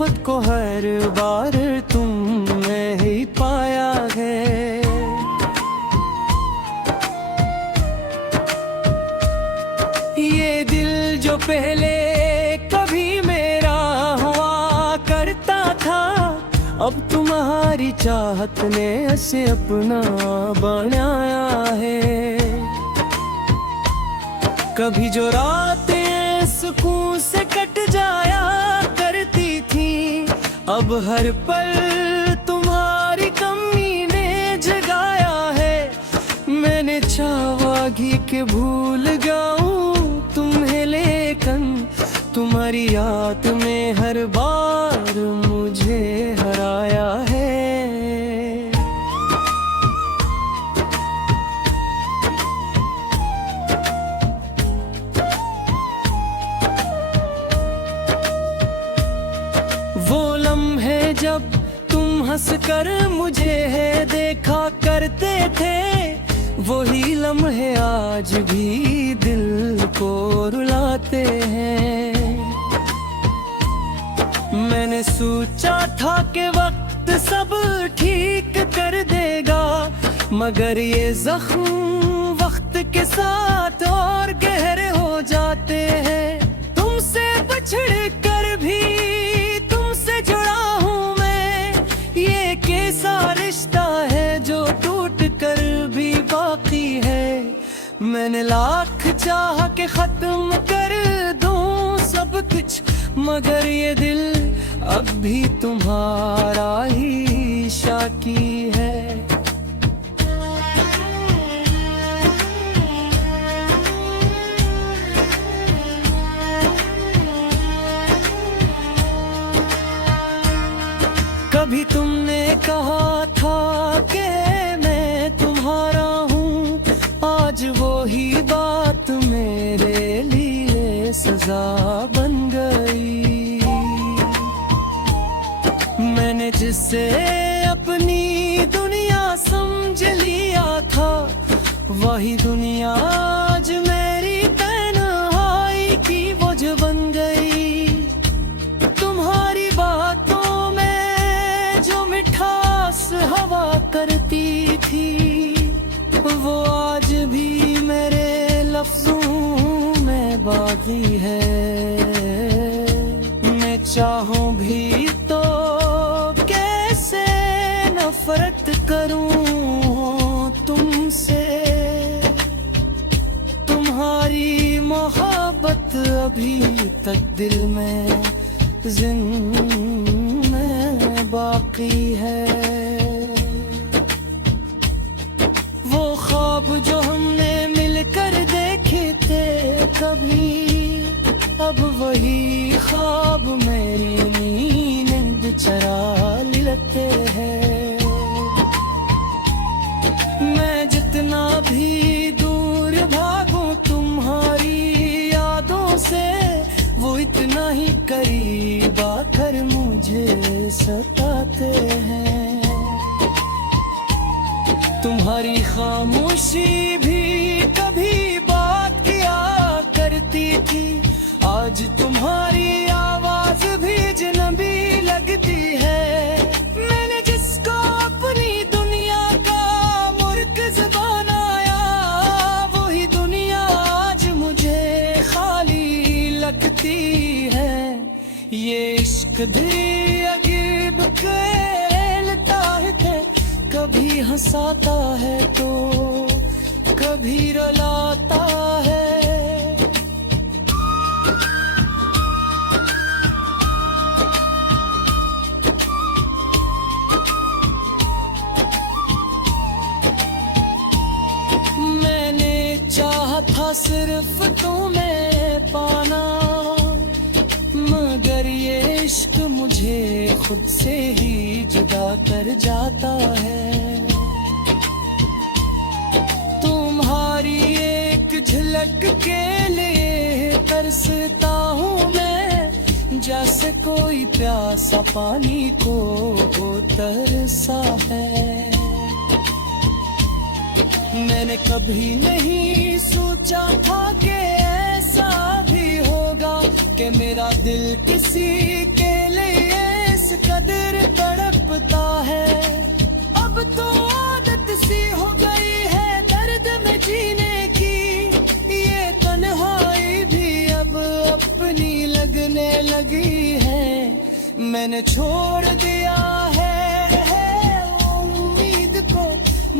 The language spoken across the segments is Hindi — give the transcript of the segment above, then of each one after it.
खुद को हर बार तुम में ही पाया है। ये दिल जो पहले कभी मेरा हुआ करता था, अब तुम्हारी चाहत ने इसे अपना बनाया है। कभी जो रातें सुकून से कट जाया करती थी, अब हर पल तुम्हारी कमी ने जगाया है। मैंने चाहा कि भूल जाऊं तुम्हें, लेकिन तुम्हारी याद में हर बार मुझे हराया है। वो लम्हे जब तुम हंसकर मुझे है देखा करते थे, वही लम्हे आज भी दिल को रुलाते हैं। मैंने सोचा था कि वक्त सब ठीक कर देगा, मगर ये जख्म वक्त के साथ और गहरे हो जाते हैं। तुमसे बछड़ कर भी तुमसे जुड़ा हूँ मैं, ये कैसा रिश्ता है जो टूट कर भी बाकी है। मैंने लाख चाहा कि खत्म कर दूं सब कुछ, मगर ये दिल अब भी तुम्हारा ही शाकी है। कभी तुमने कहा था कि मैं तुम्हारा हूँ, आज वो ही बात मेरे लिए सजा बन गई। मैंने जिससे अपनी दुनिया समझ लिया था, वही दुनिया आज मेरी तन्हाई की वजह बन गई। तुम्हारी बातों में जो मिठास हवा करती थी, वो आज भी मेरे लफ्जों में बाकी है। मैं चाहूं भी तो कैसे नफरत करूं तुमसे, तुम्हारी मोहब्बत अभी तक दिल में जिंदा बाकी है। वो ख्वाब जो हमने मिलकर देखे थे कभी, अब वही ख्वाब मेरी नींद चरा लेते हैं। मैं जितना भी दूर भागूं तुम्हारी यादों से, वो इतना ही करीब आकर मुझे सताते हैं। तुम्हारी खामोशी भी कभी बात किया करती थी, आज तुम्हारी आवाज भी अजनबी लगती है। मैंने जिसको अपनी दुनिया का मुर्कज़ बनाया, वही दुनिया आज मुझे खाली लगती है। ये इश्क भी अजीब खेलता है, कभी हंसाता है तो कभी रुलाता है। मैंने चाहा था सिर्फ तुम्हें पाना, मगर ये इश्क मुझे खुद से ही जुदा कर जाता है। तुम्हारी एक झलक के लिए तरसता हूँ मैं, जैसे कोई प्यासा पानी को तरसा है। मैंने कभी नहीं सोचा था कि ऐसा भी होगा कि मेरा दिल किसी के लिए दिल तड़पता है। अब तो आदत सी हो गई है दर्द में जीने की, ये तन्हाई भी अब अपनी लगने लगी है। मैंने छोड़ दिया है उम्मीद को,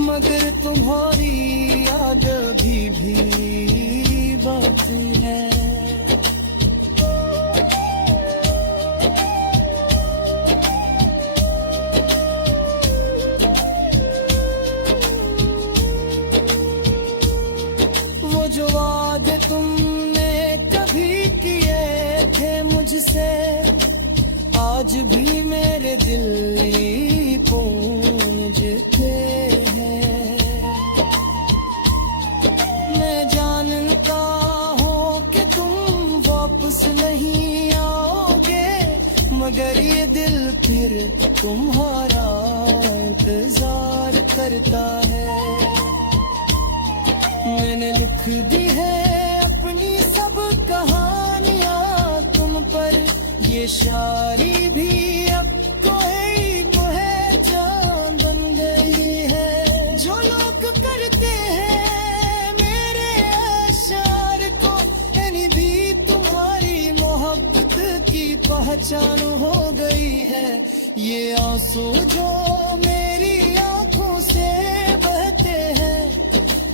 मगर तुम्हारी याद भी बाकी है। वो जो वादे तुमने कभी किए थे मुझसे, आज भी मेरे दिल गूंजते हैं। मैं जानता हूँ कि तुम वापस नहीं आओगे, मगर ये दिल फिर तुम्हारा इंतजार करता है। मैंने लिख दी है अपनी सब कहानियाँ तुम पर, ये शायरी भी अब कोई पहचान बन गई है। जो लोग करते हैं मेरे अशार को, यानी भी तुम्हारी मोहब्बत की पहचान हो गई है। ये आंसू जो मेरी आंखों से बहते हैं,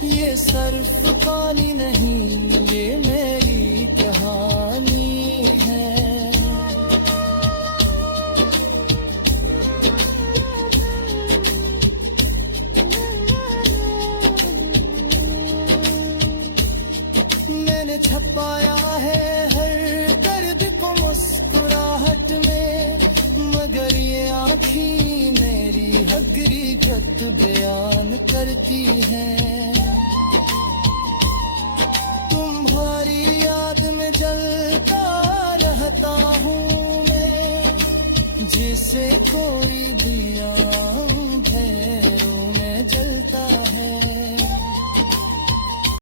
ये सिर्फ पानी नहीं, ये मेरी कहानी है। मैंने छपाया है हर दर्द को मुस्कुराहट में, मगर ये आँखें मेरी हकीकत बयान करती हैं। तुम्हारी याद में जलता रहता हूँ मैं, जिसे कोई भी आँख है